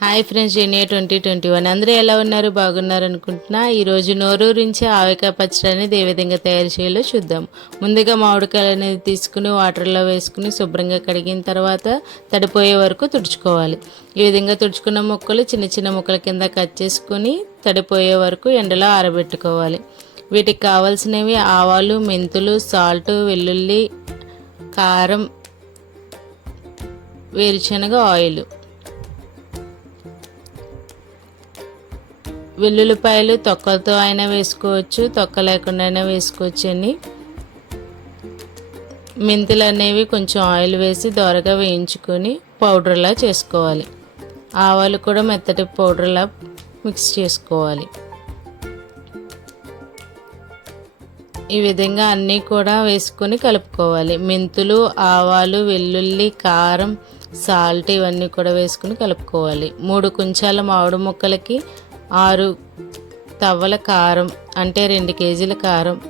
Hi friends junior twenty twenty one. అందరూ ఎలా ఉన్నారు? బాగున్నారు అనుకుంటున్నా. ఈరోజు నోరూరించి ఆవకాయ పచ్చడి అనేది ఏ విధంగా తయారు చేయాలో చూద్దాం. ముందుగా మామిడికాయలు అనేది తీసుకుని వాటర్లో వేసుకుని శుభ్రంగా కడిగిన తర్వాత తడిపోయే వరకు తుడుచుకోవాలి. ఈ విధంగా తుడుచుకున్న ముక్కలు చిన్న చిన్న ముక్కల కింద కట్ చేసుకుని తడిపోయే వరకు ఎండలో ఆరబెట్టుకోవాలి. వీటికి కావాల్సినవి ఆవాలు మెంతులు సాల్ట్ వెల్లుల్లి కారం వేరుశనగ ఆయిల్. వెల్లుల్లిపాయలు తొక్కలతో అయినా వేసుకోవచ్చు తొక్క లేకుండా అయినా వేసుకోవచ్చు అని మెంతులు అనేవి కొంచెం ఆయిల్ వేసి దోరగా వేయించుకొని పౌడర్లా చేసుకోవాలి. ఆవాలు కూడా మెత్తటి పౌడర్లా మిక్స్ చేసుకోవాలి. ఈ విధంగా అన్నీ కూడా వేసుకొని కలుపుకోవాలి. మెంతులు ఆవాలు వెల్లుల్లి కారం సాల్ట్ ఇవన్నీ కూడా వేసుకుని కలుపుకోవాలి. మూడు కుంచాల మామిడి ముక్కలకి ఆరు. తవ్వల కారం అంటే రెండు కేజీల కారం.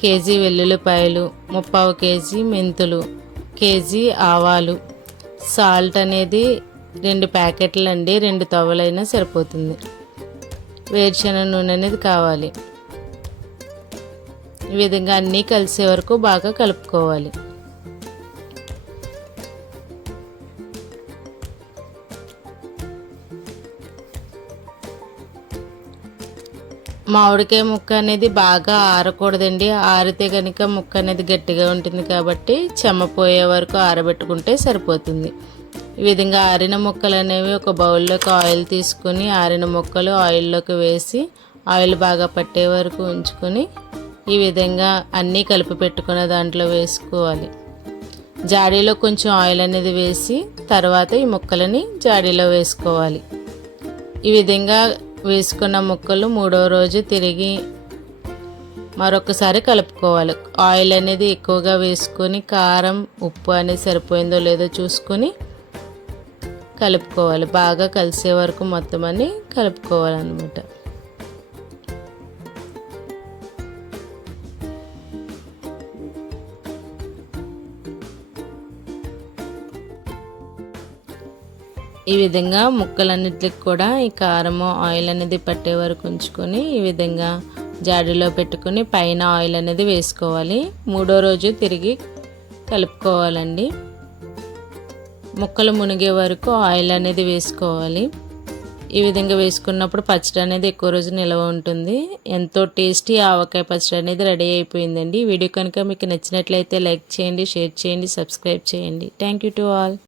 కేజీ వెల్లుల్లిపాయలు ముప్పావు కేజీ మెంతులు. కేజీ ఆవాలు. సాల్ట్ అనేది రెండు ప్యాకెట్లు అండి రెండు తవ్వలైనా సరిపోతుంది. వేరుశనగ నూనె అనేది కావాలి. ఈ విధంగా అన్నీ కలిసే వరకు బాగా కలుపుకోవాలి. మామిడికాయ ముక్క అనేది బాగా ఆరకూడదండి. ఆరితే కనుక ముక్క అనేది గట్టిగా ఉంటుంది కాబట్టి చెమ్మపోయే వరకు ఆరబెట్టుకుంటే సరిపోతుంది. ఈ విధంగా ఆరిన ముక్కలు అనేవి ఒక బౌల్లోకి ఆయిల్ తీసుకొని ఆరిన ముక్కలు ఆయిల్లోకి వేసి ఆయిల్ బాగా పట్టే వరకు ఉంచుకొని ఈ విధంగా అన్నీ కలిపి పెట్టుకున్న దాంట్లో వేసుకోవాలి. జాడీలో కొంచెం ఆయిల్ అనేది వేసి తర్వాత ఈ ముక్కలని జాడీలో వేసుకోవాలి. ఈ విధంగా వేసుకున్న ముక్కలు మూడో రోజు తిరిగి మరొకసారి కలుపుకోవాలి. ఆయిల్ అనేది ఎక్కువగా వేసుకొని కారం ఉప్పు అనేది సరిపోయిందో లేదో చూసుకొని కలుపుకోవాలి. బాగా కలిసే వరకు మొత్తం అని కలుపుకోవాలన్నమాట. ఈ విధంగా ముక్కలన్నిటికి కూడా ఈ కారము ఆయిల్ అనేది పట్టే వరకు ఉంచుకొని ఈ విధంగా జాడీలో పెట్టుకొని పైన ఆయిల్ అనేది వేసుకోవాలి. మూడో రోజు తిరిగి కలుపుకోవాలండి. ముక్కలు మునిగే వరకు ఆయిల్ అనేది వేసుకోవాలి. ఈ విధంగా వేసుకున్నప్పుడు పచ్చడి అనేది ఎక్కువ రోజు నిల్వ ఉంటుంది. ఎంతో టేస్టీ ఆవకాయ పచ్చడి అనేది రెడీ అయిపోయిందండి. వీడియో కనుక మీకు నచ్చినట్లయితే లైక్ చేయండి షేర్ చేయండి సబ్స్క్రైబ్ చేయండి. Thank you to all.